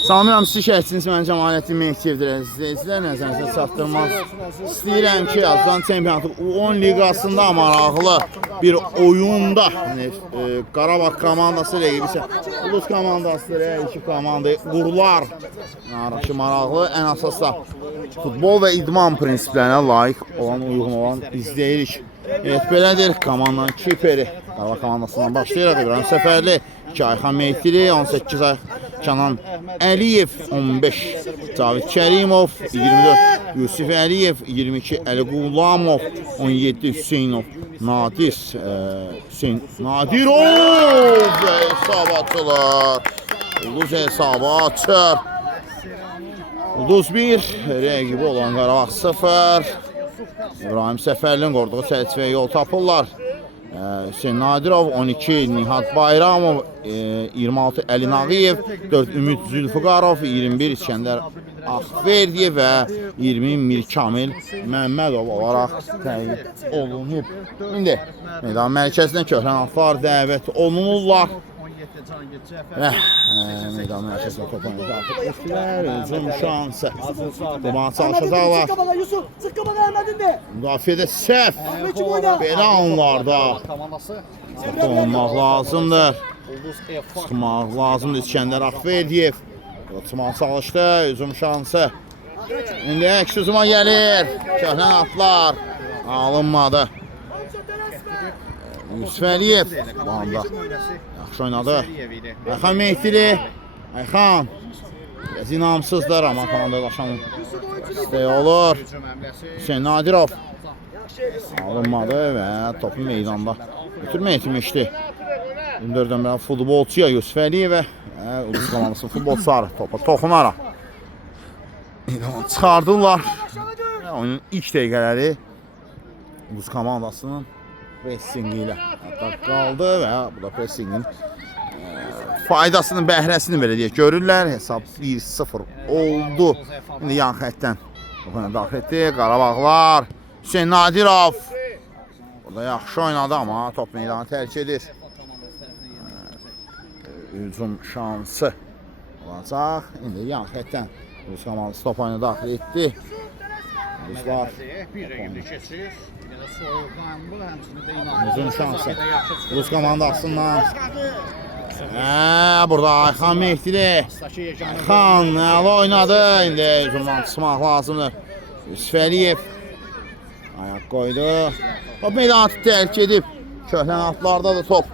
Salamıram sizi şəhsiniz, mən Cəmaləddin Mehdievdir. İzləyicilər nəzərinizə çatdırmaq istəyirəm ki, Azərbaycan Çempionatı U10 liqasında maraqlı bir oyunda Qarabağ komandası rəqibi Ulus komandası iki komanda qurular. Maraqlı, ən əsas da futbol və idman prinsiplərinə layiq olan, uyğun olan izləyirik. Evet, belədir. Komandanın kiperi Qarabağ komandasından başlayıraq. İbrahim Səfərli, 2 Ayxan Mehdili, 18 Canan Əliyev, 15 Cavid Kərimov, 24 Yusif Əliyev, 22 Əli Qulamov, 17 Hüseynov Nadirov hesabı açılır. Ulus hesabı açır. Ulus 1, rəqibi olan Qarabağ 0. İbrahim Səfərlinin qorduğu çərçivəyə yol tapırlar. Hüseyin Nadirov, 12 Nihat Bayramov, 26 Əli Nağıyev, 4 Ümid Zülfüqarov, 21 İskəndər Axverdiyev və 20 Mirkamil Məmmədov olaraq təyin olunub. İndi meydan mərkəzinə Köhrənatlar dəvət olunurlar. Meydan mərkəzinə topanı daxil etdilər. Hücum şansı. Qurbanı çalışacaqlar. Müdafiədə səhv. Belə anlarda olmaq lazımdır. Çıxmaq lazımdır. İskəndər Axverdiyev çıxmaq çalışdı. Hücum şansı. İndi əks hücuma gəlir. Köhrənatlar alınmadı. Yusuf Əliyev bu anda yaxşı oynadı. Ayxan Mehdili, Ayxan biraz inamsızdır, amma komandalaşan istəyi olur. Hüseyin Nadirov alınmadı və topu meydanda götürmək etmişdi. 24-dən bəri futbolçuya Yusuf Əliyevə Ulus komandasının futbolçuları topa toxunaraq çıxardılar. Oyunun ilk dəqiqələri Ulus komandasının pressingi ilə qaldı və bu da pressingin faydasını, bəhrəsini belə deyək görürlər. Hesab 1-0 oldu. İndi yan xəttdən daxil etdi Qarabağlar. Hüseyin Nadirov burada yaxşı oynadı, amma top meydanı tərk edir. Hücum şansı olacaq. İndi yan xəttdən Ulus komandası top oyunu daxil etdi. Uluslar uzun şansı Ulus komandasından. Burada Ayxan Mehdili, Ayxan əla oynadı. İndi hücumdan çıxmaq lazımdır. Yusuf Əliyev ayaq qoydu. Top meydanı tərk edib. Köhrənatlarda da top.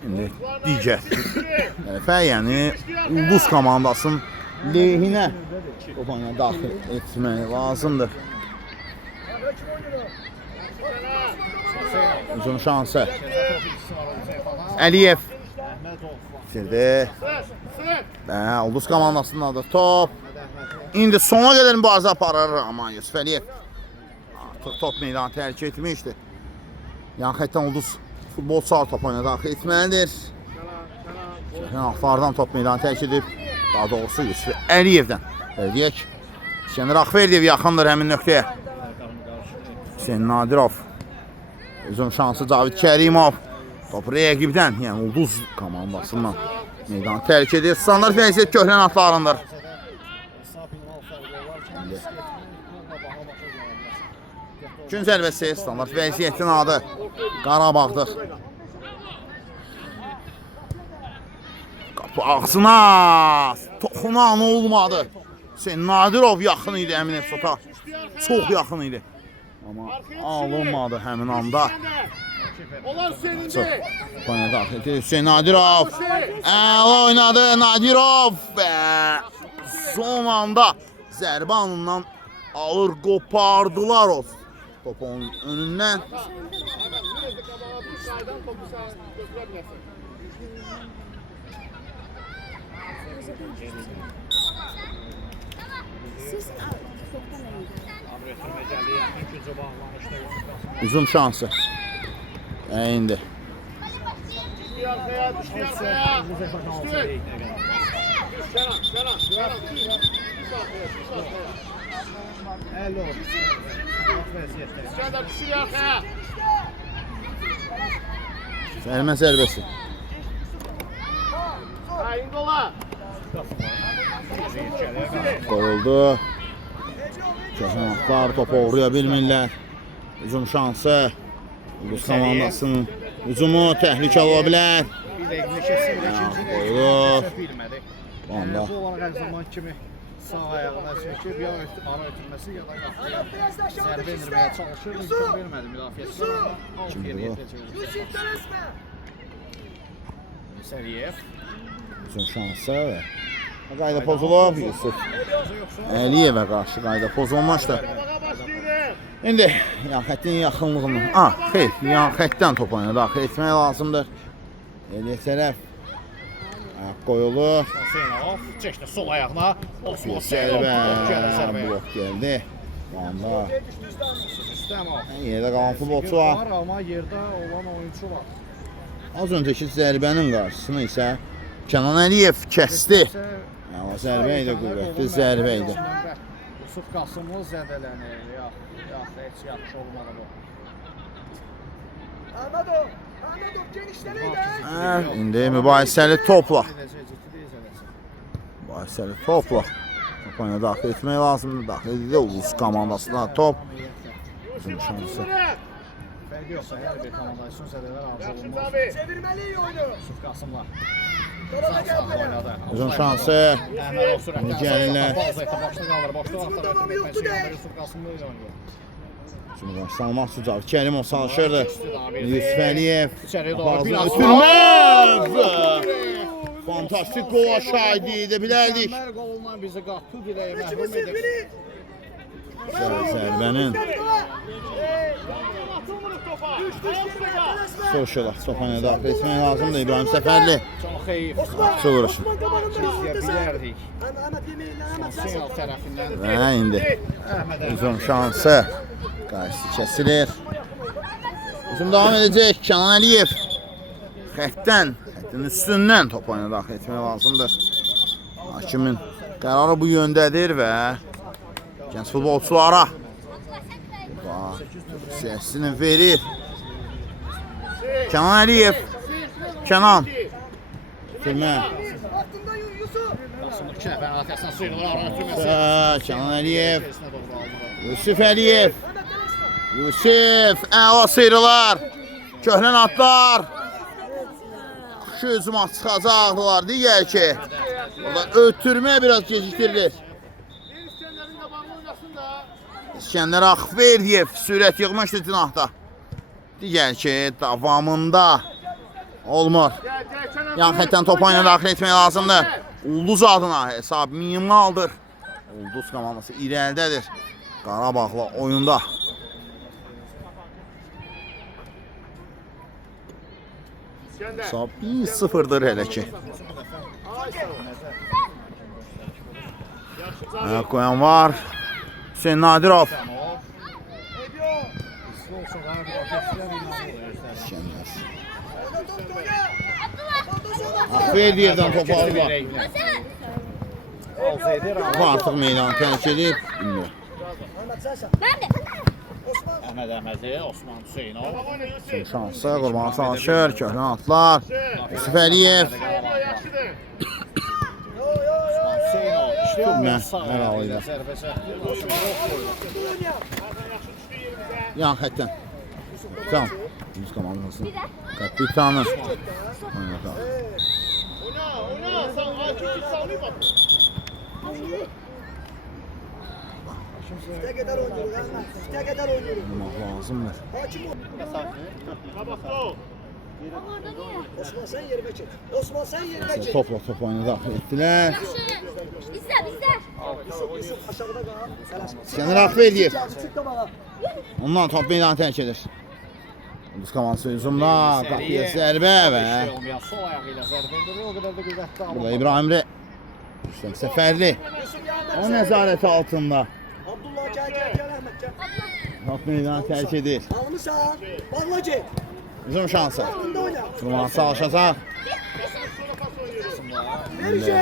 İndi digər tərəfə, yəni Ulus komandasının lehinə topana daxil etmək lazımdır. Hücum şansı. Əliyev bitirdi. Ulus komandasının adı top. İndi sona qədər mübarizə aparır, amma Yusuf Əliyev artıq top meydanı tərk etmişdi. Yan xəttdən Ulus futbolçular top oyuna daxil etməlidir. Köhrənatlardan top meydanı tərk edib, daha doğrusu Yusuf Əliyevdən. Deyək, İskəndər Axverdiyev yaxındır həmin nöqtəyə. Hüseyin Nadirov. Hücum şansı Cavid Kərimov. Top rəqibdən, yəni Ulus komandasından meydanı tərk edir. Standart vəziyyət Köhrənatlarındır. Gün zərbəsi, standart vəziyyətin adı Qarabağdır. Qapı ağzına toxunan olmadı. Hüseyin Nadirov yaxın idi əmin efsota. Çox yaxın idi. Amma alınmadı həmin anda. Hüseyin Nadirov əla oynadı. Nadirov son anda zərbə anından alır, qopardılar o topun önündən. Hücum şansı. İndi. İskəndər düşür yaxaya. Sərmə zərbəsi. Qoyuldu. Kəşanatlar topu uğraya bilmirlər. Hücum şansı. Ulduz komandasının hücumu təhlükəli ola bilər. Qoyulur. Onda. Bu olaraq hər zaman kimi sağ ayağına çəkib, ya ara ötürməsi ya da yaxlıya zərbə indirməyə çalışır. İmkan vermədi müdafiəçilər ama alt yeriyə çevirdi. Səriyev. Hücum şansı və qayda pozulub. Yusuf Əliyevə qarşı qayda pozulmuşdu. İndi yan xəttin yaxınlığını, xeyr, yan xəttdən top oyuna daxil etmək lazımdır. Əliyə tərəf ayaq qoyulur. Hüseynov çəkdi sol ayağına. Osman Zərbə, zərbə. blok gəldi. Vanda. Rüstəmov. Yerdə qalan futbolçu var. Amma yerdə olan oyuncu var. Az öncəki zərbənin qarşısını isə Kənan Əliyev kəsdi. Amma zərbə idi, qüvvətli zərbə idi. Yusuf Qasımlı zədələnir. Yox, heç yaxşı olmadı bu. İndi mübahisəli topla. Mübahisəli topla. Top oyuna daxil etmək lazımdır. Daxil edildi Ulduz komandasına top. Bizim şansı. Fərqi yoxsa hər bir komanda üçün zədələr arzu olunmaz. Çevirmeli oyunu. Yusuf Qasımla. Uzun şansı. Gəlirlər. Başda qalır. Başda Yusuf Qasımlı oynuyor. Şimdi başlamaq üçün Cavit Kərimov çalışırdı. Yusuf Əliyev. Ötürməz! Fantastik qola şahidi edə bilərdik. Mükəmməl qolundan bizi qatdı diləyə məhrum edib. Zərbənin Soşala sopana daxil etmək lazımdır. İbrahim Səfərli. Çox xeyif. Çox uğraşır. Çizgiyə bilərdik. Sinyal tərəfindən. Və indi uzun şansı. Qarşısı kəsilir. Uzun davam edəcək. Kənan Əliyev. Xəttin üstündən top oyuna daxil etmək lazımdır. Hakimin qərarı bu yöndədir və gənc futbolçulara səsini verir. Kənan Əliyev. Kənan. Filmə. Kənan Əliyev. Yusuf Əliyev. Yusuf. Əla sıyrılar. Köhnən atlar. Şu hücuma çıxacaqdılar. Digər ki, burada ötürmə biraz gecikdirilir. İskəndər Axverdiyev sürət yığmışdı cinahda. Digər ki, davamında olmur. Yan xətdən topu oyuna daxil etmək lazımdır. Ulduz adına hesab minimaldır. Ulduz komandası irəlidədir. Qarabağla oyunda. Hesab 1-0'dır hələ ki. Ayak qoyan var. Hüseyin Nadirov. Axverdiyevdən topu aldılar. Bu artıq meydanı tərk edib. Əhmədi, Osman Hüseynov. Şansı, Qurban çalışır, köhnə atlar. Yusuf Əliyev. Yan xətdən. Tamam. Ulduz komandası. Kapitanı. Ne kadar oynuyor lan? Ne kadar oynuyor? Olmaq lazımdır. Hakim ol. Osman sen yerine çek. Osman sen yerine çek. Topla top oyuna daxil etdilər. Yusuf aşağıda kal. İskəndər Axverdiyev. Çık da bana. Ondan top meydanı tərk edir. Ulduz komandası hücumda. Qapıya zərbə və Sol ayağı ilə zərbə endirir. O qədər də qüvvətli alır. burada İbrahim Rüstəm Səfərli. O nəzarəti altında. Abdullah gel Ahmet gel. Top meydanı tərk edir. Almışsan. Bağlacı. Hücum şansı. Bunda oyna. Qurban çalışacaq. Verici.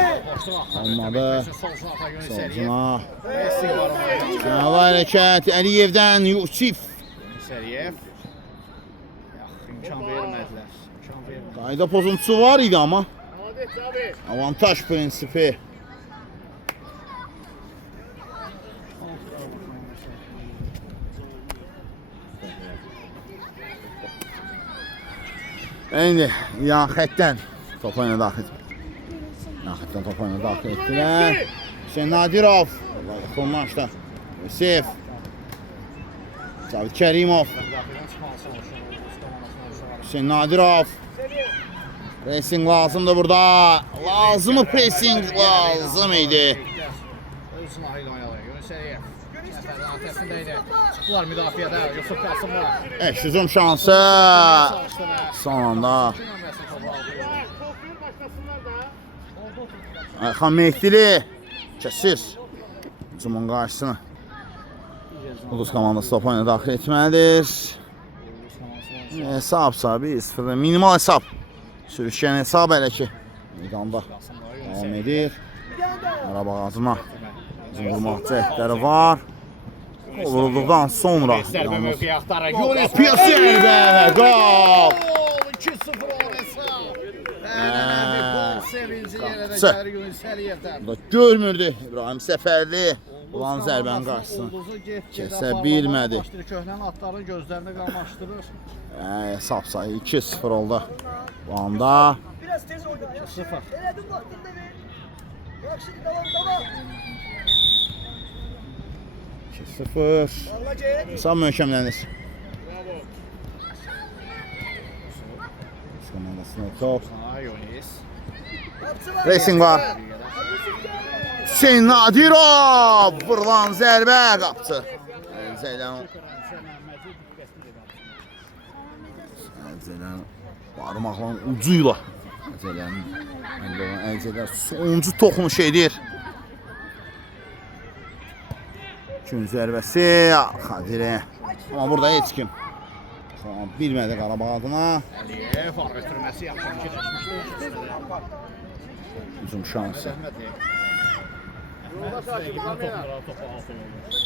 Olmadı. Sol sınava yönü Solcuna. Messi var ona. Canavar hərəkət Əliyevdən Yusif. Səriyev. imkan vermədilər. İmkan vermədilər. Qayda pozuntusu var idi amma. Avantaj prinsipi. İndi yan xəttdən top oyuna daxil. Yan xəttdən top oyuna daxil etdilər. Hüseyin Nadirov. Yaxınlaşdı. Yusif. Cavit Kərimov. Hüseyin Nadirov. Pressing lazımdır burada. Lazımı pressing lazım idi. Öz silahıyla oynayalım. Yunus Əliyev. Səfərin arkasındaydı. Çıxdılar müdafiədə. Yusuf Qasım var. Hücum şansı. Son anda. Ayxan Mehdili kəsir hücumun qarşısını. Ulduz komandası top oyuna daxil etməlidir. Hesab 1-0. Minimal hesab. Sürüşkən hesab hələ ki meydanda davam edir. Qarabağ adına vurmaq cəhdləri var. Vurulduqdan sonra Zərbə mövqeyi axtarır. Yunus Piyas zərbə və qol. 2-0 olan hesab. Ənənəvi gol sevinci yerə də gəlir Yunus Əliyevdən. Burada görmürdü İbrahim Səfərli olan zərbənin qarşısını kəsə bilmədi. Köhnən atların gözlərində qamaşdırır. Hesab sayı 2-0 oldu. Bu anda Biraz tez oyna. 0. Elədim vaxtında ver. Yaxşı, davam. 2-0. Allah get. Hesab möhkəmlənir. Komandasına top. Yunus. Racing var. Hüseyin Nadirov. Vurulan zərbə qapçı. Əlzələn barmaqla ucuyla Əlzələr sonuncu toxunuş edir. Gün zərbəsi Xadirə. Amma burada heç kim bilmədi Qarabağ adına. Əliyev ötürməsi yaxşı keçmişdi. Hücum şansı.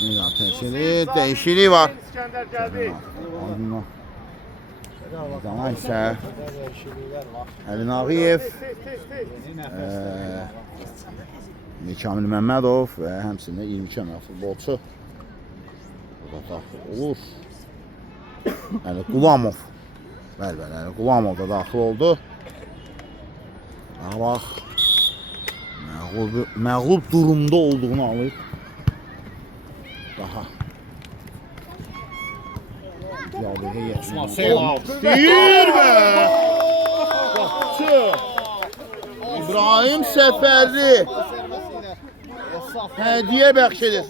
Milan təsiri, dəyişiklik var. Adana isə Əli Nağıyev, Kamil Məmmədov və həmçində 22 nömrəli futbolçu burada daxil olur. Əli Qulamov. Bəli, Əli Qulamov da daxil oldu. Bax, məğlub durumda olduğunu alıb daha mücadiləyə yetişmək. Deyir mi? Qapçı İbrahim Səfərli hədiyyə bəxş edir.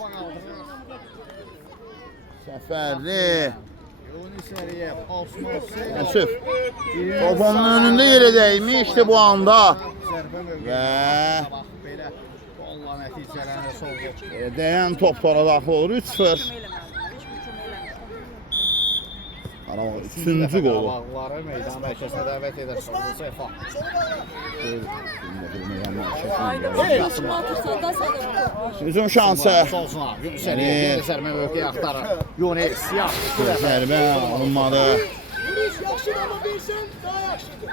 Səfərli Yunus Əliyev, Osman Seyf. Yusuf topunun önündə yerə dəymişdi bu anda. Zərbə mövqeyi. Və Belə golla nəticələnir sol. dəyən toplara daxil olur 3-0. Qarabağ 3-cü qolu. Qarabağları meydan mərkəzinə dəvət edir. Seyfa. Hücum şansı. Solsuna. Yunus Əliyev yeni zərbə mövqeyi axtarır. Yunus yaxşı. Zərbə alınmadı. Yunus yaxşı amma bilsən daha yaxşıdır.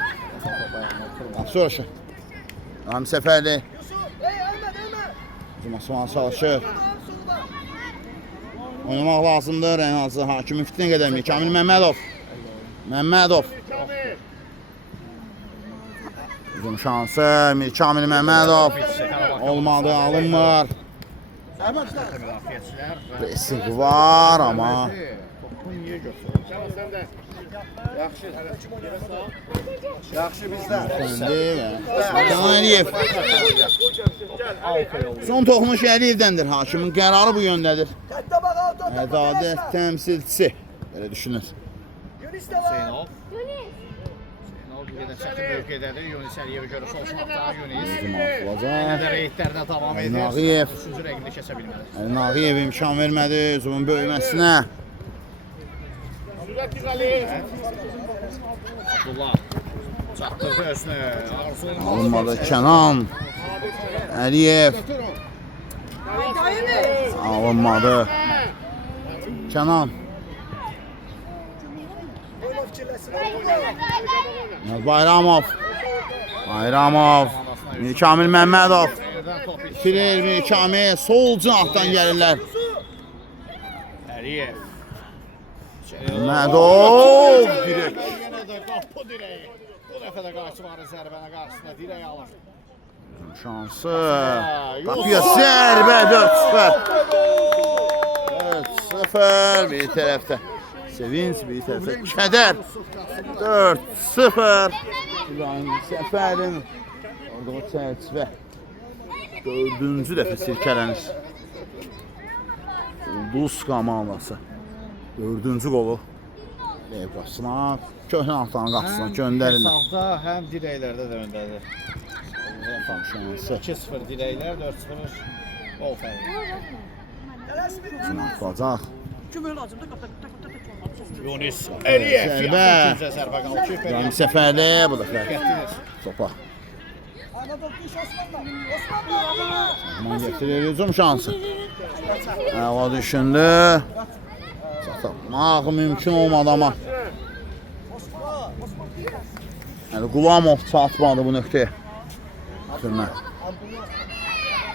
Soruşu. Rami Səfərli. Yusuf, ölmə. Hücum Osman çalışır. Solda. Oynamaq lazımdır. En azı hakim müftinə qədəmli. Kamil Məmmədov. Məmmədov. Hücum şansı. Kamil Məmmədov. Olmadı, alınmır. Pressing var ama. Topu niyə götürür? Yaxşı bizdə. Hakan Əliyev. Son toxunuş Əliyevdəndir. Hakimin qərarı bu yöndədir. Tətdə bax altta. Ədalət təmsilçisi. Belə düşünür. Yunus da var. Zeynov. Zeynov bir də çətin mövqedədir. Yunus Əliyevə görə sol şansa Yunus. Hücum Yenə atılacaq. də reydlərdə davam edir. Nağıyev. 3-cü rəqimdə keçə bilmədi. Əli Nağıyev imkan vermədi hücumun böyüməsinə. Abdullah çatdırdı özünü. Alınmadı Kənan. Əliyev. Alınmadı. Kənan. Oyna fikirləsin. Bayramov. Kamil Məmmədov. Yerdən top iç. Filir Kamil sol cinahdan gəlirlər. Əliyev. Məmmədov. Dirək. Yenə də qapı dirəyi. Bu dəfə də qarşı var zərbənə qarşısında dirək alır. Şansı. Qapıya zərbə 4-0. 4-0 bir tərəfdə. Sevinç bir tərəfdə. Kədər. 4-0. İbrahim Səfərin orada çərçivə. 4-cü dəfə sirkələnir. Ulduz komandası. 4-cü qolu. Ev qapısına, köhnə Altanın qapısına göndərirlər. Hesabda həm dirəklərdə də öndədir. Şansı. 2-0 dirəklər, 4-0 gol fərqi. Atılacaq. Yunis Əliyev. Zərbə. İkinci zərbə qaldı. İbrahim Səfərli bu dəfə. Topa. Aman getirir hücum şansı. Hava düşündü. Çatmaq mümkün olmadı ama. Yəni Qulamov çatmadı bu nöqtəyə.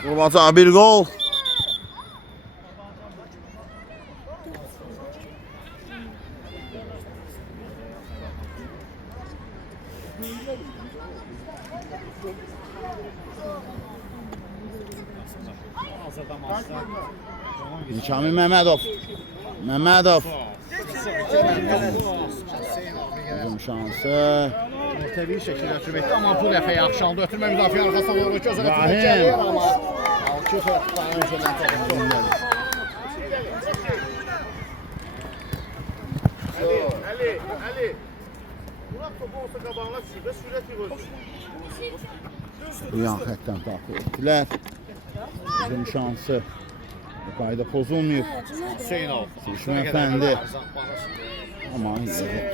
Vurulacaq bir gol. Kamil Məmmədov. Uzun şansı. Təbii şəkildə ötürməkdə, amma bu dəfə yaxşı aldı. Ötürmə müdafiə arxasına doğru gözəl İbrahim. ötürmək gəlir, amma Alkif ötürmə öncədən topu. Ali. Murat topu olsa qabağına düşür və sürət yığılır. Bu yan xətdən daxil etdilər. Uzun şansı. Bu qayda pozulmayıb. Hüseynov. Hüseyin Əfəndi. Ama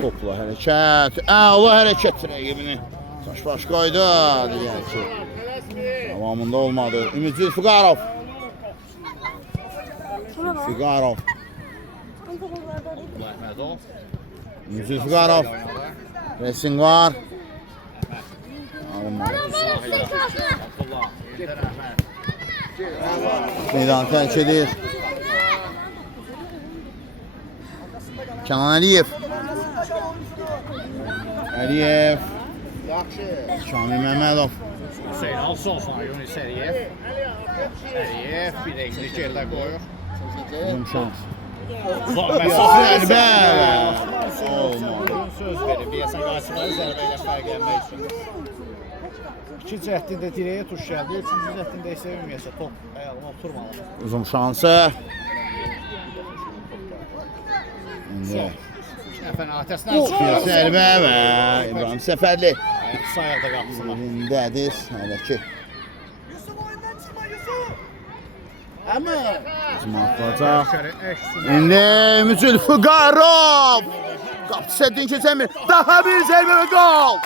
topla hərəkət. Əla hərəkət rəqibini. Baş qoydu. Deyək ki. Davamında olmadı. Ümid Zülfüqarov. Əhmədov. Ümid Zülfüqarov. Resin var. Alınmadı. Abdullah. Yeter Əhməd. Meydan tərk edir. Kenan Əliyev. Kamil Məmmədov. Hüseynov solsuna Yunis Əliyev. Əliyev bir də ikinci yerdə qoyur. Uzun şans. Zərbə. Olmadı. Söz verir. Deyəsən qarşıları zərbə ilə fərqlənmək üçün. İki cəhdində direğe tuş gəldi. Üçüncü cəhdində isə ümumiyyətlə top ayağına oturmalı. Uzun şansı. İndi Nəfənin atəsindən çıxıyor. zərbə və İbrahim Səfərli. Ayaq sayaqda qapısına. Elindədir. Hələ ki. Uzun atılacaq. İndi Ümid Zülfüqarov. Qapısı Səddin keçəmir. Daha bir zərbə və gol.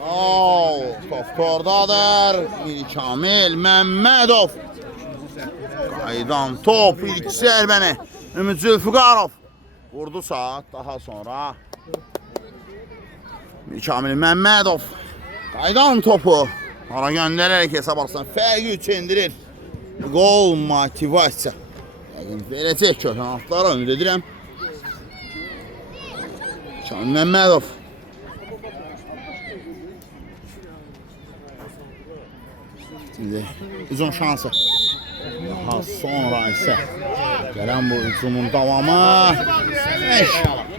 Gol. Top tordadır. Kamil Məmmədov. Qaydan top ilk zərbəni. Ümid Zülfüqarov. Vurdu saat daha sonra. Kamil Məmmədov. Qaydan topu. Hara göndərərək hesab alsan. Fərqi 3 endirir. Gol motivasiya. Verəcək köhnə altlara ümid edirəm. Kamil Məmmədov. Şimdi uzun şansı. Daha sonra isə gələn bu hücumun davamı.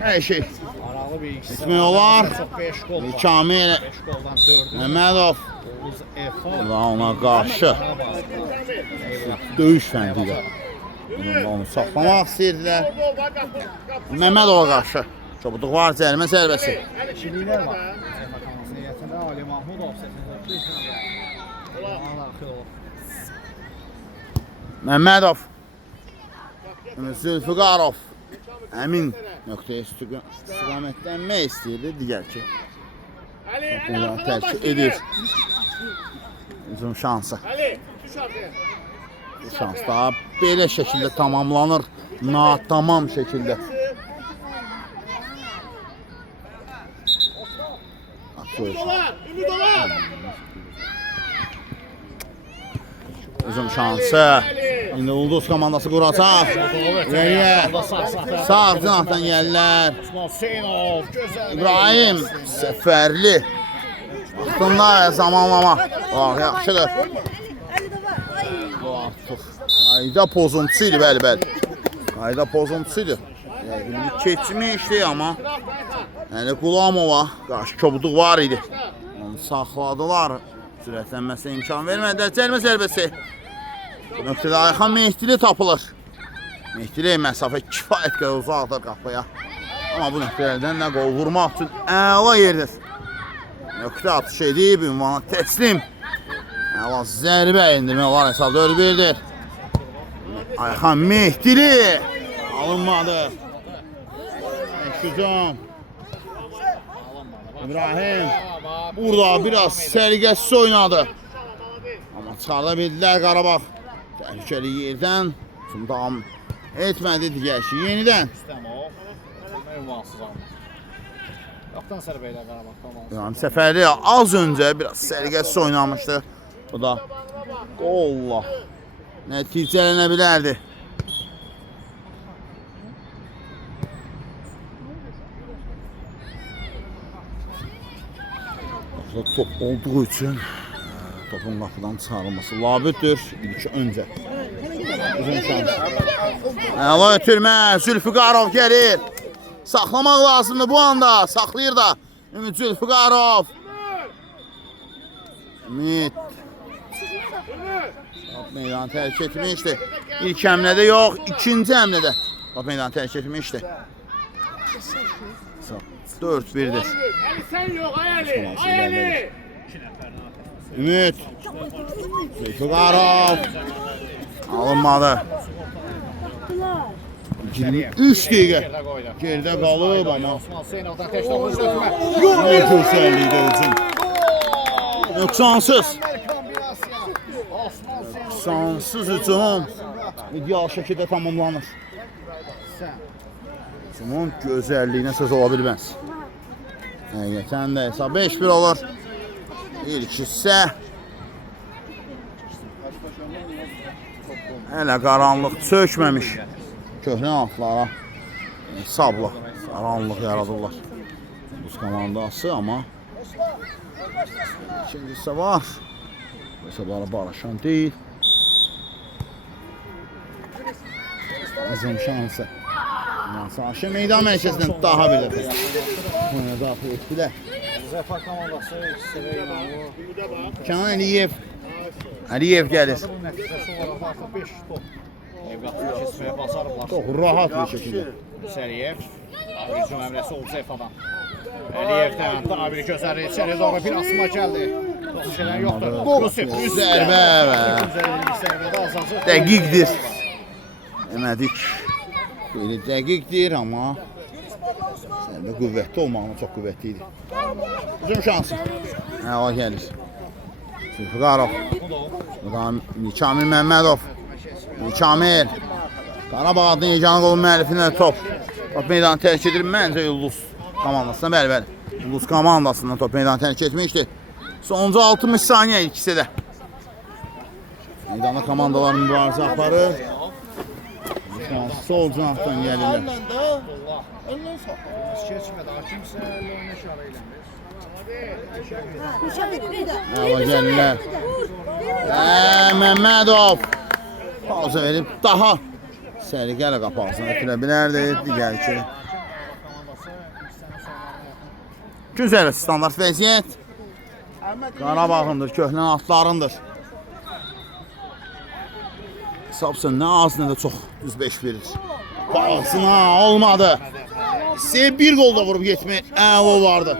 Hər şey Aralı bir ikisi. etmək olar. 5 gol var. Kamil 5 goldan 4'ü. Məmmədov Oğuz Efa. ona qarşı döyüş fəndi ilə onu saxlamaq istəyirdilər. Məmmədova qarşı çubuq var, cərimə zərbəsi. Kişiliklər var. Efa komandanın heyətində Ali Mahmudov səsində. Məmmədov. Zülfüqarov. Əmin nöqtəyə istiqamətlənmək istəyirdi. Digər ki. Bunu tərk edir. Uzun şansı. Bu şans daha belə şəkildə tamamlanır. Natamam şəkildə. Dolar, ümid dolar. Uzun şansı. İndi Ulduz komandası quracaq. Yeniyə. Sağ cinahdan gəlirlər. Osman Hüseynov gözəl. İbrahim Səfərli. Vaxtında zamanlama. Bax, yaxşıdır. Bu artıq qayda pozuntusu idi, bəli. Qayda pozuntusu idi. Keçmişdi amma yəni Qulamova qarşı kobudluq var idi. Onu saxladılar. Sürətlənməsinə imkan vermədilər. Cəlmə zərbəsi. Bu nöqtədə Ayxan Mehdili tapılır. Mehdili məsafə kifayət qədər uzaqdır qapıya. Amma bu nöqtələrdən nə qol vurmaq üçün əla yerdir. Nöqtə atış edib, ünvana təslim. Əla zərbə indirmək var hesab 4-1-dir. Ayxan Mehdili alınmadı. Hücum. İbrahim burada biraz sərgəsiz oynadı. Amma çıxarda bildilər Qarabağ. Təhlükəli yerdən davam etmədi digər ki, yenidən. Ünvansız almış. Yoxdan sərbə ilə Qarabağ komandası. Yəni Səfərli az öncə biraz sərgəsiz oynamışdı. Bu da qolla nəticələnə bilərdi. Top olduğu üçün topun qapıdan çıxarılması labüddür. İlk öncə. Uzun şans. Əla ötürmə. Zülfüqarov gəlir. Saxlamaq lazımdır bu anda. Saxlayır da. Ümid Zülfüqarov. Ümid. Top meydanı tərk etmişdi. İlk həmlədə yox, ikinci həmlədə. Top meydanı tərk etmişdi. 4-1'dir. Sen yok Ayali. Ayali. Ümid. Zülfüqarov. Alınmadı. 23 dəqiqə gerdə qalıb amma Osman Hüseynovdan təşkil olunmuş ötürmə. ne gözəllikdə hücum. Nöqsansız. Nöqsansız hücum ideal şəkildə tamamlanır. Hücumun gözəlliyinə söz ola bilməz. Həqiqətən də hesab 5-1 olur. İlk hissə hələ qaranlıq çökməmiş. Köhnə atlara hesabla qaranlıq yaradırlar. Buz komandası amma ikinci hissə var. Hesabları barışan deyil. Uzun şansı. Saşa meydan mərkəzindən daha bir dəfə. Buna daxil etdilər. Zəfər komandası ikisi ilə Kənan Əliyev gəlir. bu nəticəsi olaraq artıq 5 top. Evlatlı keçməyə basarıblar. Çox rahat bir şəkildə. Səriyev. Hücum əmrəsi oldu Zəfadan. Əliyevdən daha bir gözəli içəri doğru bir asma gəldi. Bu şeylər yoxdur. Yusuf üst Zərbə və zərbədə azacıq. dəqiqdir. Demədik. Belə dəqiqdir amma zərbə qüvvətli olmağına çox qüvvətli idi. Uzun şansı. Əla gəlir. Zülfüqarov. Buradan Kamil Məmmədov. Kamil. Qarabağ adlı yeganə qolun müəllifindən top. Top meydanı tərk edir. Məncə Ulduz komandasına, bəli. Ulduz komandasından top meydanı tərk etmişdi. Sonuncu 60 saniyə ilk hissədə. Meydanda komandalar mübarizə aparır. Sol cinahdan gəlirlər. Keçmədi. Kimsə oyuna şara eləmir. Əla gəlirlər. Məmmədov. Pauza verib daha səliqələ qapağısını ötürə bilərdi. Digər ki. Güzel standart vəziyyət. Qarabağındır, köhnə atlarındır. Hesabsa nə az nə də çox düz 5 verir. Bağısına olmadı. Size bir gol da vurup getmək əla vardı.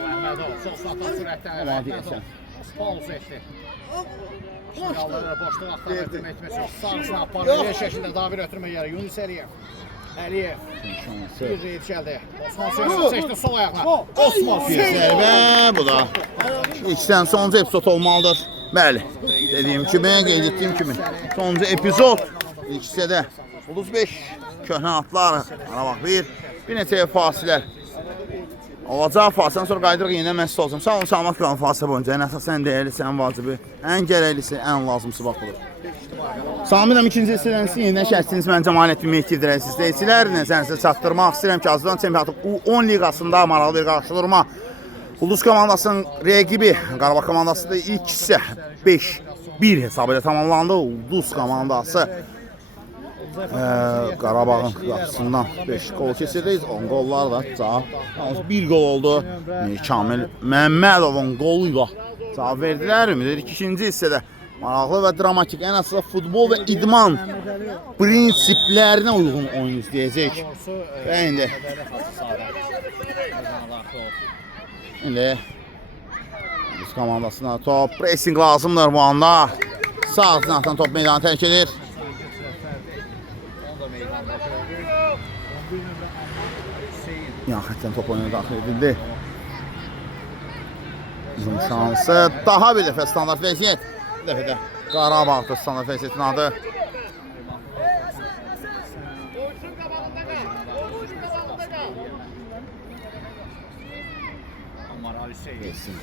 Çox satan sürətdən deyəsən. Pauza etdi. Şinallara boşluq axtarıb etmək çox sağsına aparır. Şəkildə daha bir ötürmə yeri. Yunus Əliyev. Əliyev. Bir reyid gəldi. Osman Hüseynov seçdi sol ayaqla. Osman Hüseynov. Zərbə, bu da ilkdən sonuncu epizod olmalıdır. Bəli, dediyim kimi, qeyd etdiyim kimi sonuncu epizod ilk hissədə. Ulduz 5, köhnə atlar, Qarabağ 1, bir neçə fasilə. Olacaq fasildən sonra qayıdırıq yenə məşq olsun. Sağ olun, salamat qalın fasilə boyunca. Ən əsas ən dəyərlisi, ən vacibi, ən gərəklisi, ən lazımsı baxılır. Salamlayıram ikinci hissədən sizin yenidən şəhsiniz. Mən Cəmaləddin Mehdiyev siz izləyicilər. Nəzərinizə çatdırmaq istəyirəm ki, Azərbaycan çempionatı U10 liqasında maraqlı bir qarşıdurma. Ulduz komandasının rəqibi Qarabağ komandası da ilk hissə 5-1 hesabı ilə tamamlandı. Ulduz komandası Qarabağın qapısından 5 qol keçirdik. 10 qollar da cavab. Yalnız bir qol oldu. Kamil Məmmədovun qoluyla cavab verdilər. Ümid edirik ikinci hissədə maraqlı və dramatik, ən əsas futbol və idman prinsiplərinə uyğun oyun izləyəcək. Və indi Ulduz komandasına top, pressing lazımdır bu anda. Sağ cinahdan top meydanı tərk edir. Yan xətdən top oyuna daxil edildi. Uzun şansı. Daha bir dəfə standart vəziyyət. Bir dəfə də Qarabağda standart vəziyyətin adı.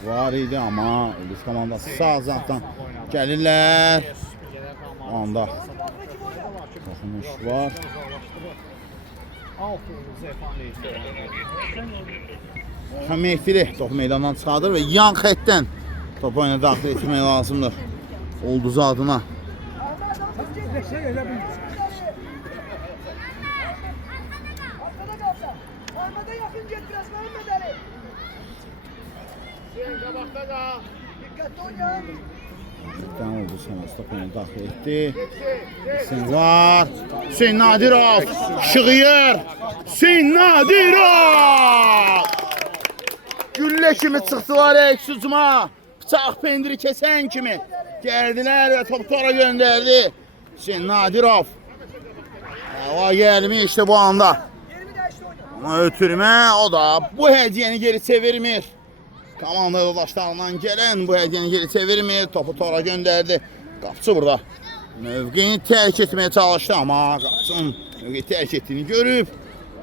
Var idi amma Ulduz komandası sağ zantdan gəlirlər. O anda toxunuş var. Mehdili topu meydandan çıxardır və yan xəttdən top oyuna daxil etmək lazımdır Ulduz adına. Ulduz komandası top oyuna daxil etdi. Hüseyin var. Hüseyin Nadirov şığıyır. Hüseyin Nadirov! Güllə kimi çıxdılar əks ucuma. Bıçaq pendiri kəsən kimi gəldilər və topu tora göndərdi. Hüseyin Nadirov. Hava gəlmişdi bu anda. Amma ötürmə o da bu hədiyyəni geri çevirmir. Komanda yoldaşlarından gələn bu hədiyyəni geri çevirmir. Topu tora göndərdi. Qapçı burada mövqeyini tərk etməyə çalışdı, amma qapçının mövqeyi tərk etdiyini görüb.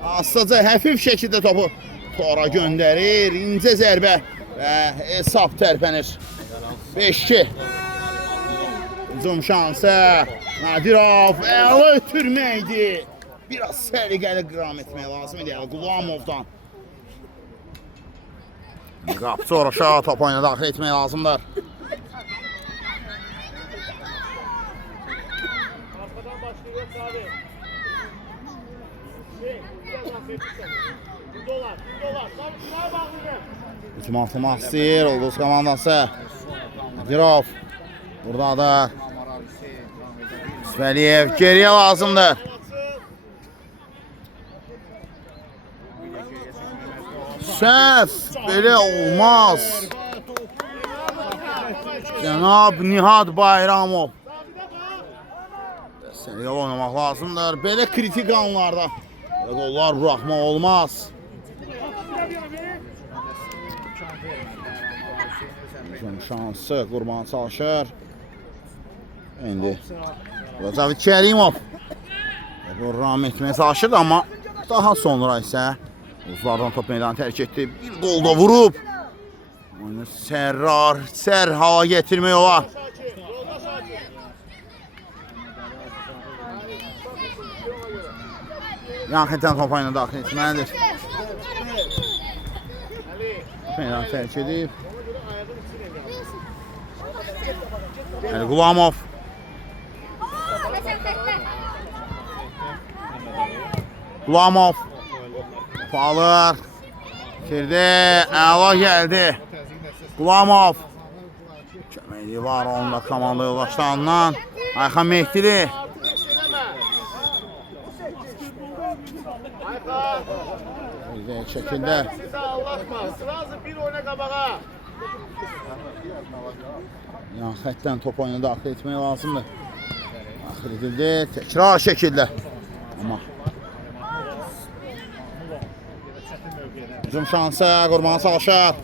Astaca həfif şəkildə topu tora göndərir. İncə zərbə və hesab tərpənir. 5-2. Uzun şansı. Nadirov əla ötürməkdi. Biraz səliqəli qram etmək lazım idi Qulamovdan. Qapçı oraşa top oyuna daxil etmək lazımdır. Ultimatuma istəyir Ulduz komandası. Nadirov buradadır. Vəliyev geriyə lazımdır. Səhv, belə olmaz. Cənab Nihat Bayramov. Səliqəli oynamaq lazımdır. Belə kritik anlarda qollar buraxmaq olmaz. Uzun şansı, Qurban çalışır. İndi Cavid Kərimov ram etməyə çalışır, amma daha sonra isə Ulduzlardan top meydanı tərk etdi. Bir qol da vurub. Onu sər hava getirmək olar. Yan xətdən top oyuna daxil etməlidir. Meydanı tərk edib. Qulamov. Qulamov. Alır. Kirdi. Əla gəldi. Qulamov. Köməkliyi var onunla komanda yoldaşlarından. Ayxan Mehdili. Güzel şəkildə. Yan xətdən top oyuna daxil etmək lazımdır. Daxil edildi. Təkrar şəkildə. Amma hücum şansı, Qurban çalışır.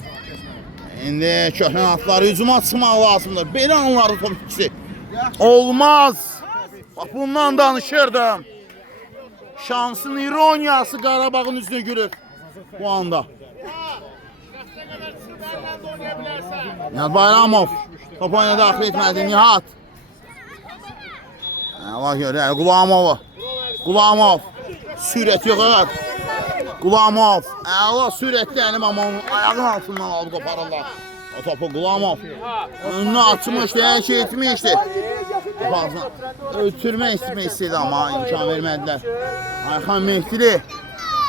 İndi köhnə atları hücuma çıxmaq lazımdır. Belə anlarda top ikisi olmaz. Bax bundan danışırdım. Şansın ironiyası Qarabağın üzünə gülür bu anda. Nihat Bayramov top oyuna daxil etmədi. Nihat. Allah görür. Qulamovu. Qulamov. Sürət yox evet. Qulamov. Əla sürətli əlim amma onun ayağın altından alıb qoparırlar. O topu Qulamov. Önünü açmışdı, hər şey etmişdi. Bazı ötürmək istəyirdi amma imkan vermədilər. Ayxan Mehdili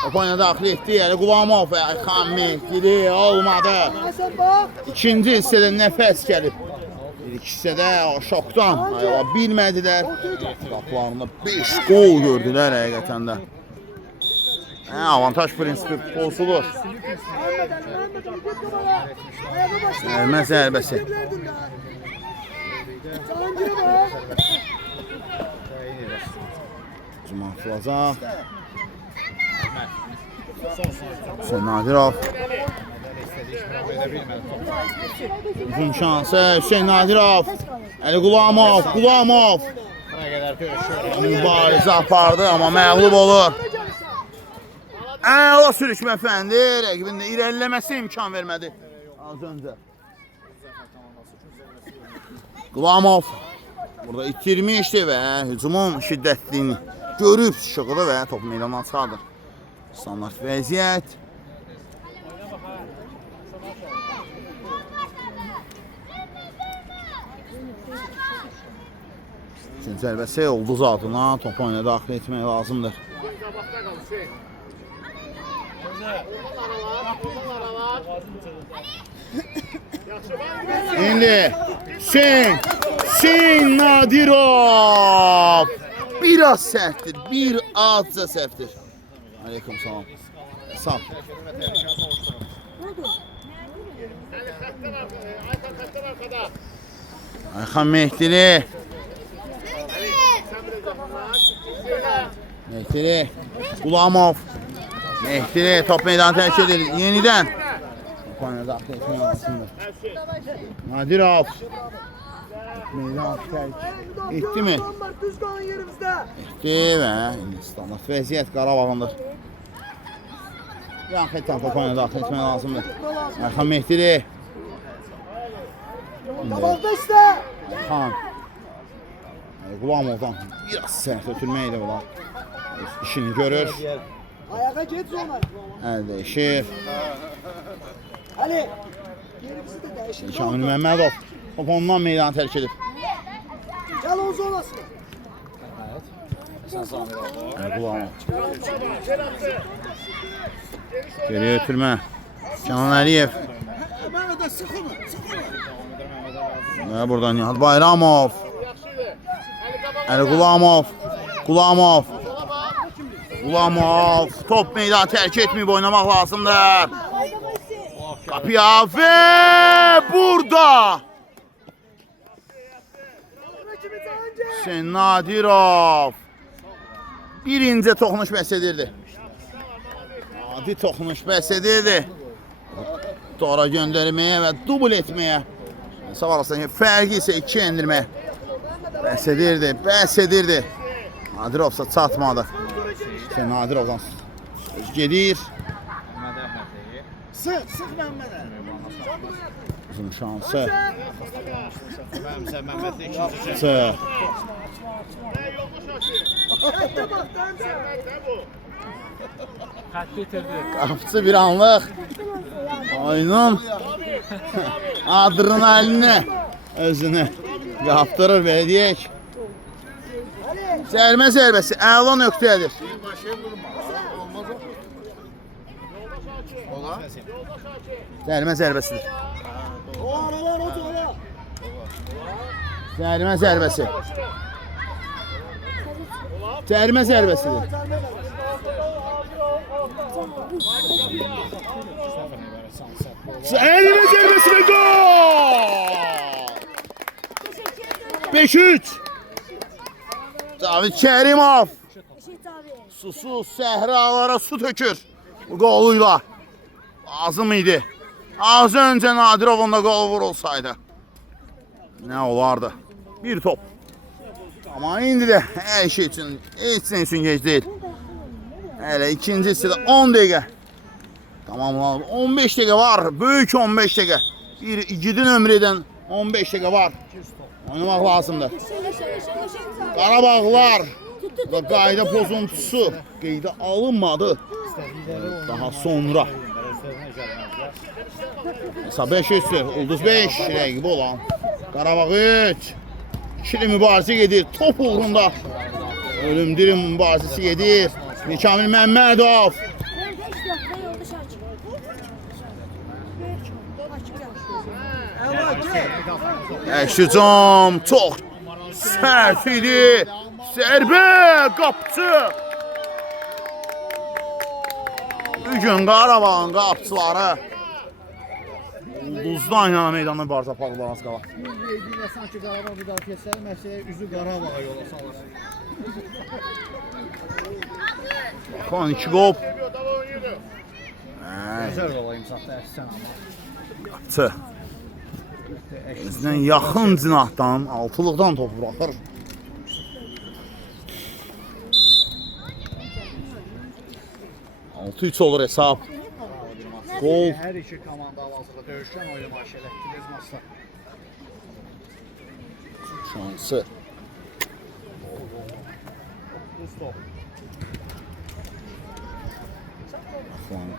top oyuna daxil etdi. Qulamov və Ayxan Mehdili olmadı. İkinci hissədə nəfəs gəlib. İkisi də o şokdan bilmədilər. Qapılarında 5 gol gördülər həqiqətən də. Avantaj prinsipi pozulur. Zərmə zərbəsi. Cuma atılacaq. Hüseyin Nadirov. Uzun şansı Hüseyin Nadirov. Əli Qulamov. Qulamov. Mübarizə apardı amma məğlub olur. Əla sürüşmə fəndi. Rəqibin də irəliləməsi imkan vermədi. Az öncə. Qulamov burada itirmişdi və hücumun şiddətliyini görüb çıxdı və top meydandan çıxardır. Standart vəziyyət. Üçün zərbəsi ulduz adına top oyuna daxil etmək lazımdır. İndi Hüseyin Nadirov. Biraz səhvdir, bir azca səhvdir. Aleyküm salam. Sağ. Ayxan Mehdili. Mehdili. Qulamov. Mehdili top meydanı tərk edir. Yenidən. Top oyuna daxil etmək lazımdır. Nadirov. Meydan tərk etdi mi? Etdi və standart vəziyyət Qarabağındır. Yan xətdən top oyuna daxil etmək lazımdır. Ayxan Mehdili. Xan. Qulamovdan biraz səhv ötürməklə olar. İşini görür. Ayağa geç ona. Əl dəyişir. Ali. Yerimizi de değişir. Şamil Məmmədov top ondan meydanı tərk edib. Gel o zonasına. Qulamov. Geri ötürmə. Canan Əliyev. Və buradan Nihat Bayramov. Əli Qulamov. Qulamov. Qulamov. Top meydanı tərk etməyib oynamaq lazımdır. Qapıya və burada. Hüseyin Nadirov. Birinci toxunuş bəs edirdi. Adi toxunuş bəs edirdi. Tora göndərməyə və dubl etməyə. Hesab arasındakı fərqi isə 2 endirməyə. Bəs edirdi. Nadirovsa çatmadı. Hüseyin Nadirovdan gedir. Sık Mehmet'e. Uzun şansı. Sık. Qapıcı bir anlıq oyunun adrenalini özünü yaptırır belə deyək. Zərmə zərbəsi əla nöqtədir. Zərmə zərbəsidir. Zərmə zərbəsi. Zərmə zərbəsidir. Zərmə zərbəsi və gol! 5-3. David Kərimov. Susuz səhralara su tökür. Bu qoluyla. Lazım idi. Az öncə Nadirov onda qol vurulsaydı. Nə olardı? Bir top. Amma indi də hər şey üçün, heç nə üçün gec deyil. Hələ ikinci hissədə 10 dəqiqə Tamamlanıb. 15 dəqiqə var. Böyük 15 dəqiqə. Bir igidin ömrüdən 15 dəqiqə var. Oynamaq lazımdır. Qarabağlar və qayda pozuntusu qeydə alınmadı. Daha sonra. Hesab 5-3'dür. Ulduz 5 rəqib olan Qarabağ 3. İkili mübarizə gedir. Top uğrunda ölüm-dirim mübarizəsi gedir. Kamil Məmmədov. Hücum çox sərt idi. Zərbə qapçı. Bugün Qarabağın qapçıları Ulduzdan yana meydanda mübarizə aparırlar az qala. Sanki Qarabağ müdafiəçiləri məsələyə üzü Qarabağa yola salır. Baxın 2 qol. Gözəl olayım zaten əksən amma. Qapçı. Özündən yaxın cinahdan, altılıqdan top buraxır. Altı 3 olur hesab. Gol. Hər iki komanda hal-hazırda döyüşkən oyunu nümayiş etdirilir maçda. Şansı.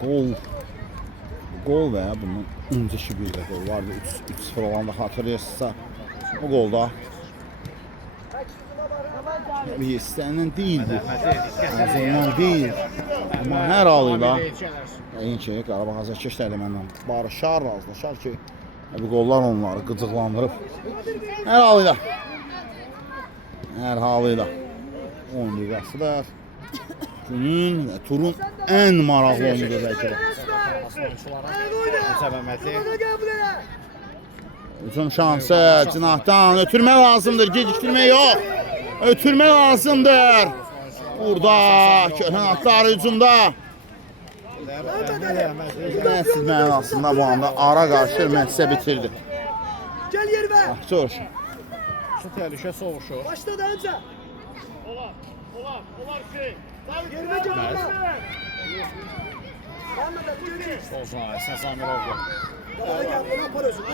Gol. Gol və bunun öncəki bir də gol vardı. 3-0 olanda xatırlayırsınızsa. O golda bir istənilən deyildi. Azından deyil. Amma hər halıyla yəqin ki, Qarabağ azərkeşləri məndən barışar, razılaşar ki, bu qollar onları qıcıqlandırıb. Hər halıyla 10 dəqiqəsidir. Günün və turun ən maraqlı oyunu bəlkə də. Hücum şansı cinahdan ötürmək lazımdır, gecikdirmək yox. Ötürmək lazımdır. Burada köhnə atlar hücumda. Siz mənasında bu anda ara qarşı məhsə bitirdi. Gel yerime. Aktör. Şu təhlükə soğuşur. Başladı önce. Olar şey. Yerime gel baba. Gelmeden göreyim. Olsun abi, sən Samirov'da. Bana gel bunu yaparıyorsun.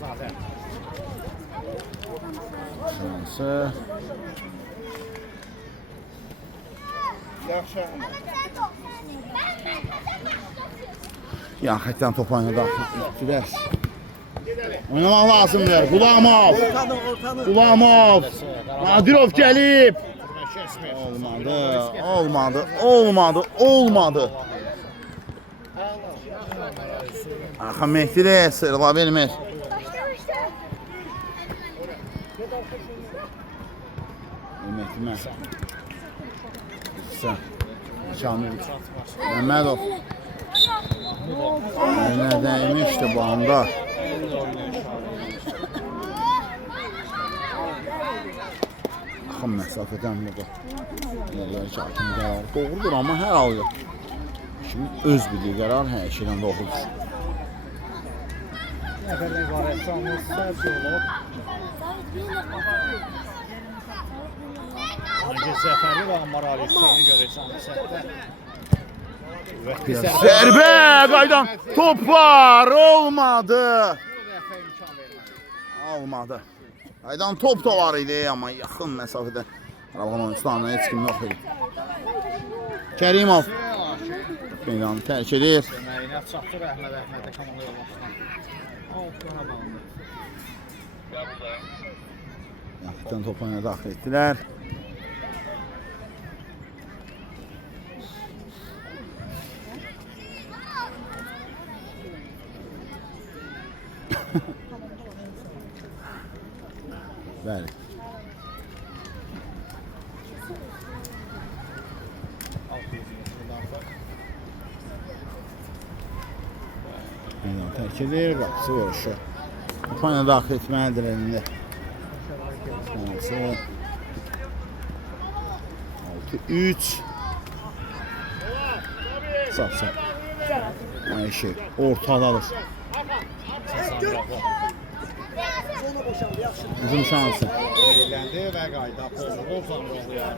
Zaten. Şansı. Yan xətdən top oynadı. Oynamaq lazımdır. Qulamov. Qulamov. Nadirov gəlib. Olmadı. Axı Mehdi də sırla vermir. Mehdi mən. Sən. Kamil Məmmədov. Əlinə dəymişdi bu anda. Axın məsafədən burada. Yerləri ki, hakim qərarı doğrudur, amma hər halda. Şimdi öz bildiyi qərar hər şeydən doğrudur. Nəfərdən ibarət canlı sərc olub. Zəfərli və Ammar Ali Hüseyni görürsən səhvdə. Zərbə qaydan top var, olmadı. Qaydan top da var idi, amma yaxın məsafədə. Qarabağın oyuncularına heç kim yox idi. Kərimov meydanı tərk edir. Məyinət çatdı Əhmədə komanda yollaşdan. Altına bağlı. Yaxın top oyuna daxil etdilər. Bəli. Tərk edir, qapısı vuruşu. Kupanya daxil etməlidir elində. 6-3. Sap. Ayşe ortadadır. Sonra boşaldı, yaxşı. Bizim şansı. Eğlendi və qayda pozuldu Samirov'da.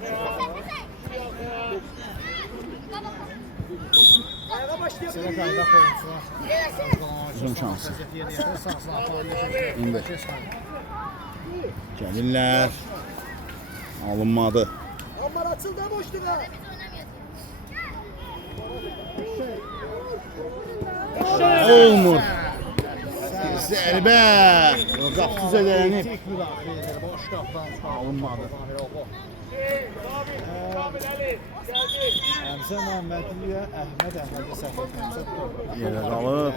Ayağa Sıra başlayabilir. qayda qoyuncular. Uzun şansı. Vəziyyəti yerinə yetirər, sağsına aparılır. İndi. Gəlirlər. Alınmadı. Ammar açıldı boşluğa. Olmur. Zərbə. Qapı zədələnib. Tek müdafiə edir, boş qapıdan çıxarır. Alınmadı. Həmsə Məmmədliyə Əhməd Əhmədi səhv etməmsə Yerə qalıb.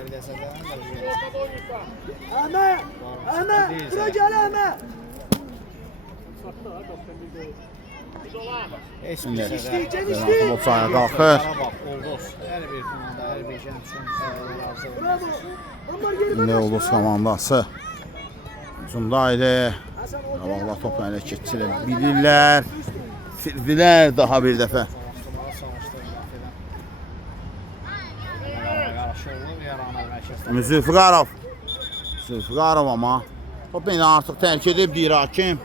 Ahmet. Ahmet. Bura gel Ahmet. Heç Şimdi bir Genişlik sədə. genişlik. Futbolçu ayağa qalxır. Qarabağ, Olduz, hər bir komanda, hər bir gəncin razı. Bravo. Ammar yerine İndi Ulduz komandası. Uzunda idi. Hasan ortaya. Qabaqla topla elə keçirir. Bilirlər. Sirdilər daha bir dəfə. Zülfüqarov. Zülfüqarov amma top beni artıq tərk edib deyir hakim.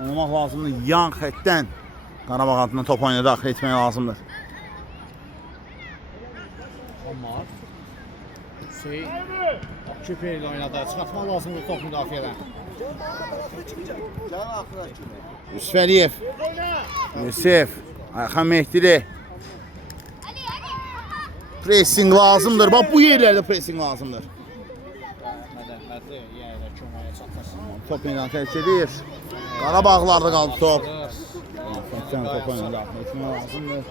Olmaq lazımdır. Yan xəttdən Qarabağ adına top oyuna daxil etmək lazımdır. Amma Hüseyin Küper ilə oynadı. Çıxartmaq lazımdır top müdafiədən. Yusuf Əliyev. Yusuf. Ayxan Mehdili. Pressing lazımdır. Bax bu yerlərdə pressing lazımdır. Əhməd yəni köməyə çatmasın. Top ilə tərk edir. Qarabağlarda qaldı top. Xəttdən top oyuna daxil etmək lazımdır.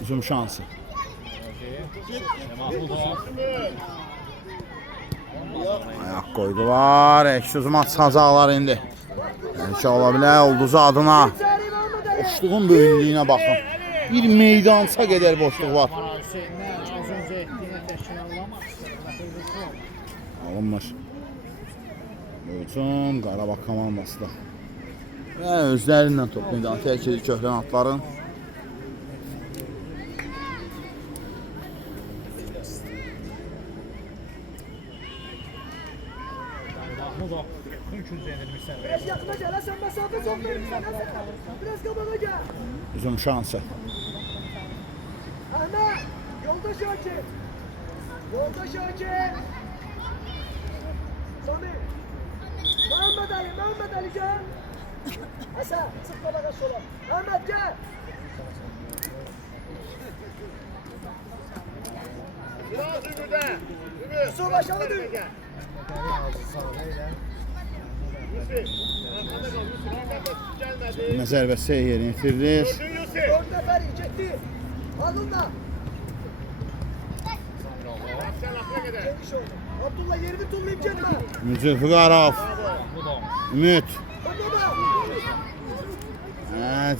Hücum şansı. Ayaq qoydular. Əks uzmat çıxacaqlar indi. Bəlkə ola bilər Ulduzu adına. Boşluğun böyüklüyünə baxın. Bir meydança qədər boşluq var. Hüseyinlə az öncə etdiyinə təşkillamaq Alınmır. Hücum Qarabağ komandası da. Və özlərindən top meydanı tərk edir köhlən atların. Mahmudov mümkün edilmiş sərvə. Biraz yakına gel Hasan mesafe sokmayın. Biraz kabağa gel. Hücum şansı. Ahmet. Yolda Şakir. Yolda Şakir. Sami. Mehmet Ali. Mehmet Ali gel. Hasan sık kabağa sola. Ahmet gel. Biraz ümüdə. Yusuf aşağı dön. Yine zərbəsi yerinə yetirilir. Yusuf. 4 nefer gitti. Alınla. Sen akla gedək. Geniş oldu. Abdullah yerini tullayıp gitme. Zülfüqarov. Ümid. Baba.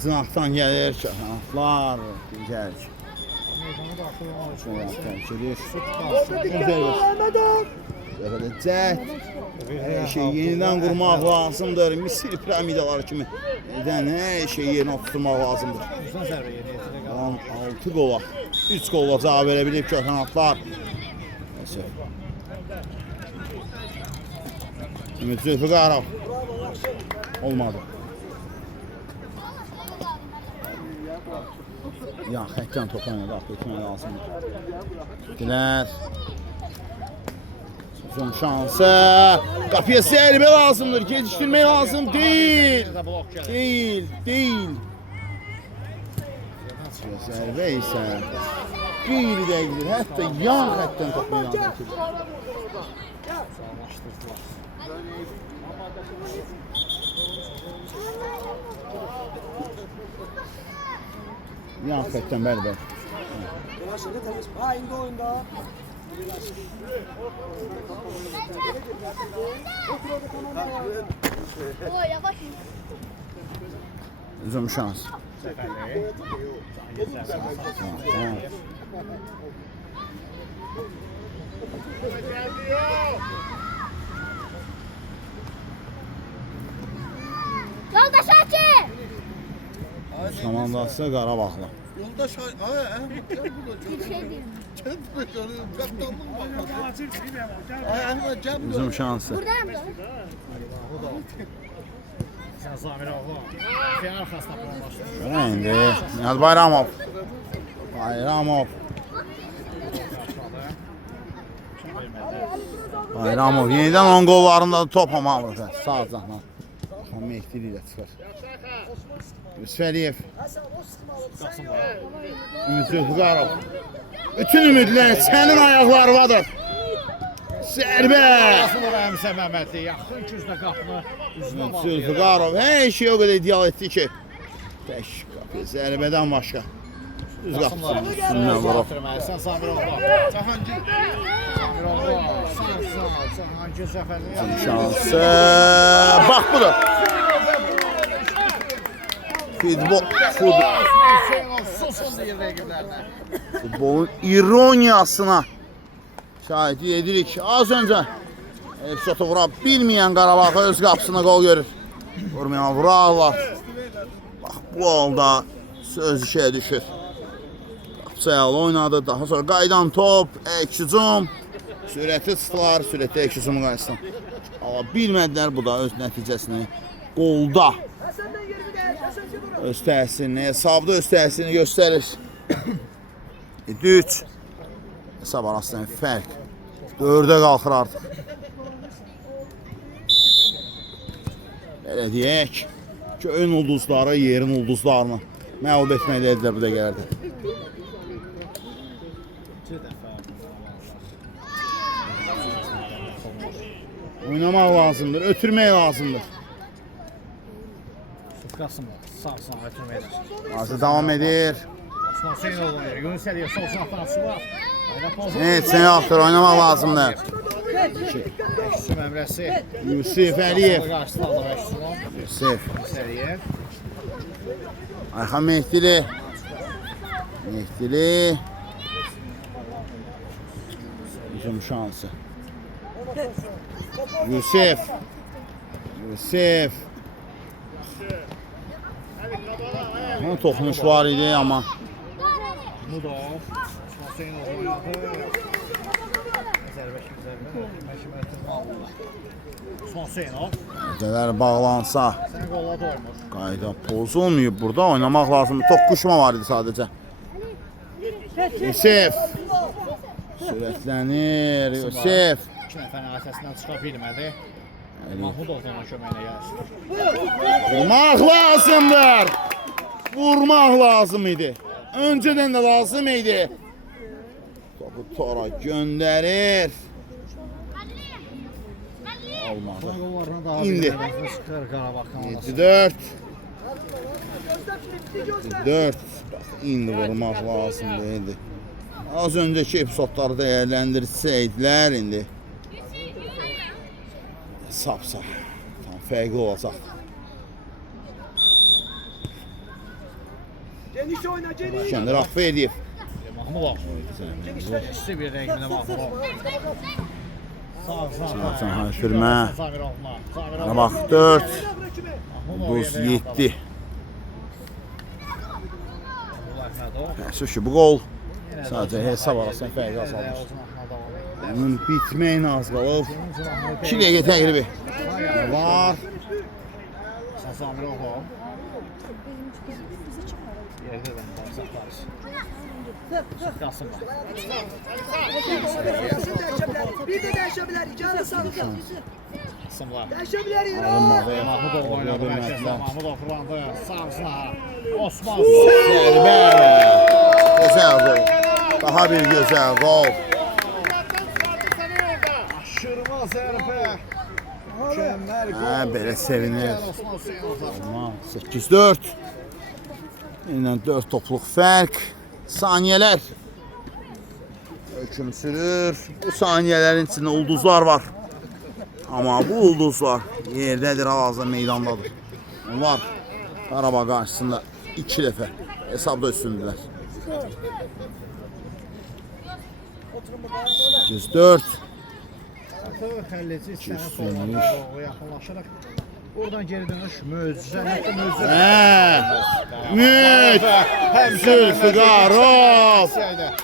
Cinahdan gəlir köhnətlər. Digər. Meydanı daxil olmaq üçün Sonra tərk edir. Orada dikkatli ol Ahmet'im. Dəfədə cəhd. Hər şey yenidən qurmaq lazımdır. Misir piramidaları kimi. Nədən hər şey yerinə oturtmaq lazımdır. uzun zərbə yerinə yetirək. 6 qola, 3 qola cavab verə bilib köhnətlər. Ümid Zülfüqarov. Olmadı. Ya xəttdən toplayana daxil etmək lazımdır. Dilər. Uzun şansı. Qapıya zərbə lazımdır. Gecikdirmək lazım deyil. Blok gəlir. Değil. Zərbə isə qeyri-dəqiqdir. Hətta yan xəttdən toplayana daxil etmək. Sağlaşdırdılar. Yan xəttdən bəli. Dolaşını temiz. Ha indi oyunda. Oy yavaş. Uzun şans. Səfərli. Tamam. Gəldi yox. Yolda Şakir. Komandası Qarabağlı. Yolda Ahmet gel burada. Bir şey diyeyim. Gel buraya. Kaptanlık bakalım. Ahmet gel buraya. Uzun şansı. Buradayım da. Hasan Zamiroğlu. Fiyar arkasına qollaşdı. İndi Nihat Bayramov. Bayramov yenidən 10 qollarında top ama alır. Sağ canla. Baxın Mehdi ilə çıxır. Yusuf Əliyev. Hasan o sıkmalı. Ümid Zülfüqarov. Bütün ümidlər sənin ayaqlarındadır. Zərbə. Qasımov Əmsə Məmmədli yaxın küzdə qapını üzünə Ümid Zülfüqarov hər şey o qədər ideal etdi ki. Tək qapı zərbədən başqa. Düz qapısının üstündən vurub. Sən Zamiroğlu. Cahangir. Zamiroğlu. Cahangir Zəfərli. Şansı. Bax budur. Futbolun ironiyasına şahidlik edirik. Az öncə epizodu vura bilməyən Qarabağ öz qapısına qol görür. Vurmayan vurarlar. Bax bu halda söz işə düşür. Qapısı əla oynadı. Daha sonra qaydan top, əks-hücum. Sürəti sıxlar, sürəti əks-hücumu qaysın. Ala bilmədilər bu da öz nəticəsini qolda. Hasan'dan yerimi değer. Hasan Cıvırov. Öz təsirini, hesabda öz təsirini göstərir. 3 hesab arasında fərq 4-ə qalxır artıq. Belə deyək ki, ön ulduzları yerin ulduzlarını məğlub etməkdədirlər bu dəqiqələrdə. Oynamaq lazımdır, ötürmək lazımdır. Qasımov sağ ötürməkdə. Azı davam edir. Osman Hüseynoğlu oynayır. Yunus Əliyev sol cinahdan açısı var. Evet, sen yoxdur, oynamaq lazımdır. Əks-hücum əmrəsi. Yusuf Əliyev. Qarşısında aldı əks-hücum. Yusuf. Yunus Əliyev. Ayxan Mehdili. Hücum şansı. Yusuf. Ama toxunuş var idi ama. Mudov. Osman Hüseynoğlu oynadı. Zərbə Məşəmətin aldı. Osman Hüseynov. Nələr bağlansa. Sən qolla doymur. Qayda pozulmayıb burada. Oynamaq lazımdır. Toqquşma var idi sadəcə. Yusuf. Sürətlənir. Yusuf. 2 nəfərin arxasından çıxa bilmədi. Mahmudovdan köməyinə gəlsin. Vurmaq lazımdır. Vurmaq lazım idi. Öncədən də lazım idi. Topu tora göndərir. Olmadı. Qollarına daha İndi. çıxır Qarabağ komandası. 7-4. Gözden bitti gözden. 4. İndi vurmaq lazımdır indi. Az öncəki epizodları dəyərləndirsəydilər indi. Sapsa. Tam fərqli olacaq. Geniş oyna geniş. Kəndər Axfediyev. Mahmudov. İkisi bir rəngində Mahmudov. Sağ. Sən hərfirmə. Zamirovla. Qarabağ 4. Rakibi. Ulduz 7. Təəssüf ki, bu qol sadəcə hesab arasında fərqi azalmış. Bunun bitməyinə az qalıb. 2 dəqiqə təqribi var. Zamirovla. Yerdə də Qasımov. Bir de değişebilir. Canı sağlık. Qasımlar. Değişebilir. Mahmudov oynadı mərkəzdə. Mahmudov fırlandı. Sağ. Osman. Zərbə. Gözəl qol. Daha bir gözəl qol. Aşırma zərbə. Mükəmməl qol. Belə sevinir. Osman Hüseynov. 8-4. Yine 4 topluq fərq. Saniyələr hökm sürür. Bu saniyələrin içində ulduzlar var. Amma bu ulduzlar yerdədir, hal-hazırda meydandadır. Onlar Qarabağ qarşısında 2 dəfə hesabda üstündülər. 8-4. Xəllici istənə soluna yaxınlaşırıq. Oradan geri dönüş möcüzə. Ümid Zülfüqarov.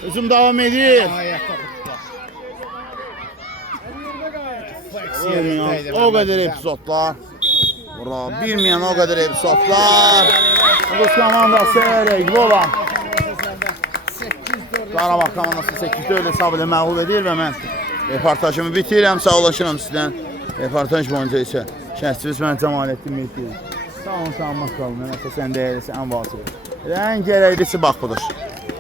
Hücum davam edir. O qədər epizodlar Bura bilməyən o qədər epizodlar. Rus komandası regli olan Qarabağ komandası 8-4 hesab ilə məğlub edir və mən reportajımı bitirirəm. Sağollaşıram sizdən. Reportaj boyunca isə şəhsimiz mən Cəmaləddin Mehdiyev. Sağ olun, sağ olun, qalın. Mən əsasən dəyərlisi ən vasıfı. Ən gərəklisi bax budur.